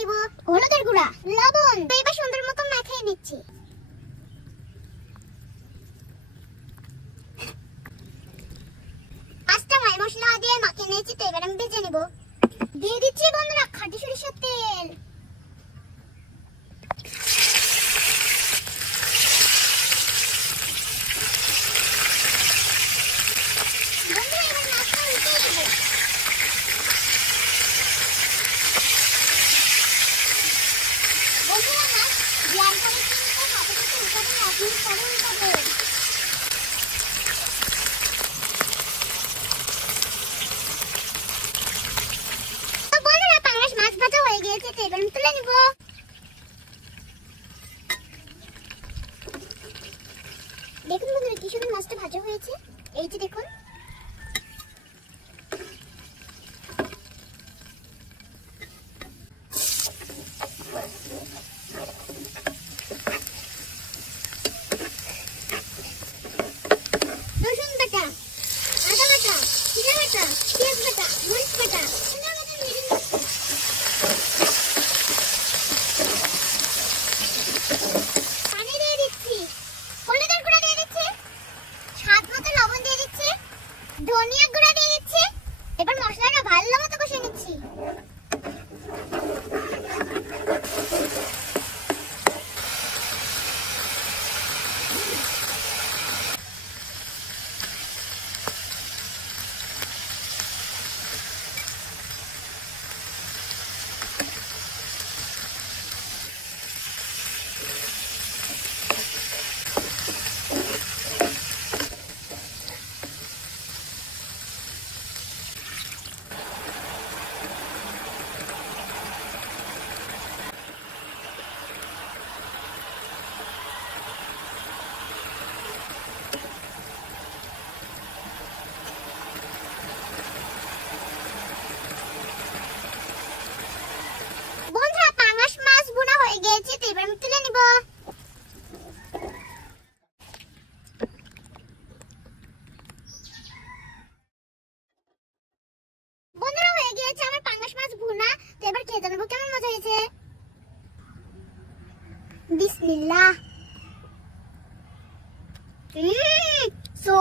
নিব। হলুদের গুঁড়া, লবণ, এবার সুন্দর মতো মাখিয়ে নিচ্ছি। পাঁচটা মাই মশলা দিয়ে মাখিয়ে নিয়েছি, তো এবার আমি ভেজে নিব। দিয়ে দিচ্ছি বন্ধুরা খাঁটি সরিষার তেল। এবার তুলে নিব। দেখুন বন্ধুরা কি সুন্দর মাছটা ভাজা হয়েছে। এই যে দেখুন, রসুন বাটা, আদা বাটা, জিরা বাটা, পেঁয়াজ বাটা, মরিচ বাটা, পানি দিয়ে দিচ্ছি, হলুদের গুঁড়া দিয়ে দিচ্ছি, স্বাদ মতো লবণ দিয়ে দিচ্ছি, ধনিয়া গুঁড়া দিয়ে দিচ্ছি। এবার মশলাটা ভালো মতো কষে নিচ্ছি। বন্ধুরা হয়ে গিয়েছে আমার পাঙ্গাস মাছ ভুনা। তো এবার খেয়ে জানাবো কেমন মজা হয়েছে। বিসমিল্লাহ। সো